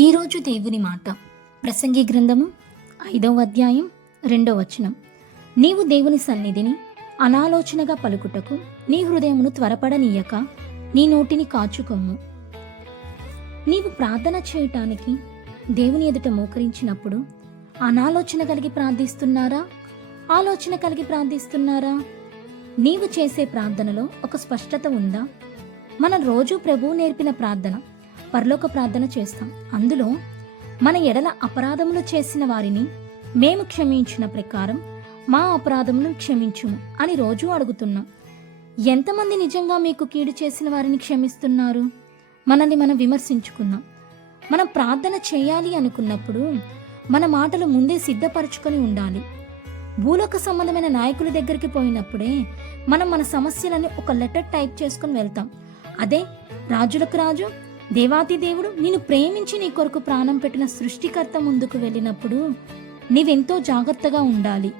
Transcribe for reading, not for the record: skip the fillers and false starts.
ఈరోజు దేవుని మాట ప్రసంగి గ్రంథము 5వ అధ్యాయం 2వ వచనం. నీవు దేవుని సన్నిధిని అనాలోచనగా పలుకుటకు నీ హృదయమును త్వరపడనీయక నీ నోటిని కాచుకొమ్ము. నీవు ప్రార్థన చేయటానికి దేవుని ఎదుట మోకరించినప్పుడు అనాలోచన కలిగి ప్రార్థిస్తున్నారా, ఆలోచన కలిగి ప్రార్థిస్తున్నారా? నీవు చేసే ప్రార్థనలో ఒక స్పష్టత ఉందా? మనం రోజు ప్రభువు నేర్పిన ప్రార్థన పరలోక ప్రార్థన చేస్తాం. అందులో మన ఎడల అపరాధములు చేసిన వారిని మేము క్షమించిన ప్రకారం మా అపరాధములను క్షమించుము అని రోజు అడుగుతున్నాం. ఎంతమంది నిజంగా మీకు కీడు చేసిన వారిని క్షమిస్తున్నారు? మనల్ని మనం విమర్శించుకుందాం. మనం ప్రార్థన చేయాలి అనుకున్నప్పుడు మన మాటలు ముందే సిద్ధపరచుకొని ఉండాలి. భూలోక సంబంధమైన నాయకుల దగ్గరికి పోయినప్పుడే మనం మన సమస్యలని ఒక లెటర్ టైప్ చేసుకొని వెళ్తాం. అదే రాజులకు రాజు, దేవాతి దేవుడు, నిన్ను ప్రేమించి నీ కొరకు ప్రాణం పెట్టిన సృష్టికర్త ముందుకు వెళ్ళినప్పుడు నీవెంతో జాగ్రత్తగా ఉండాలి.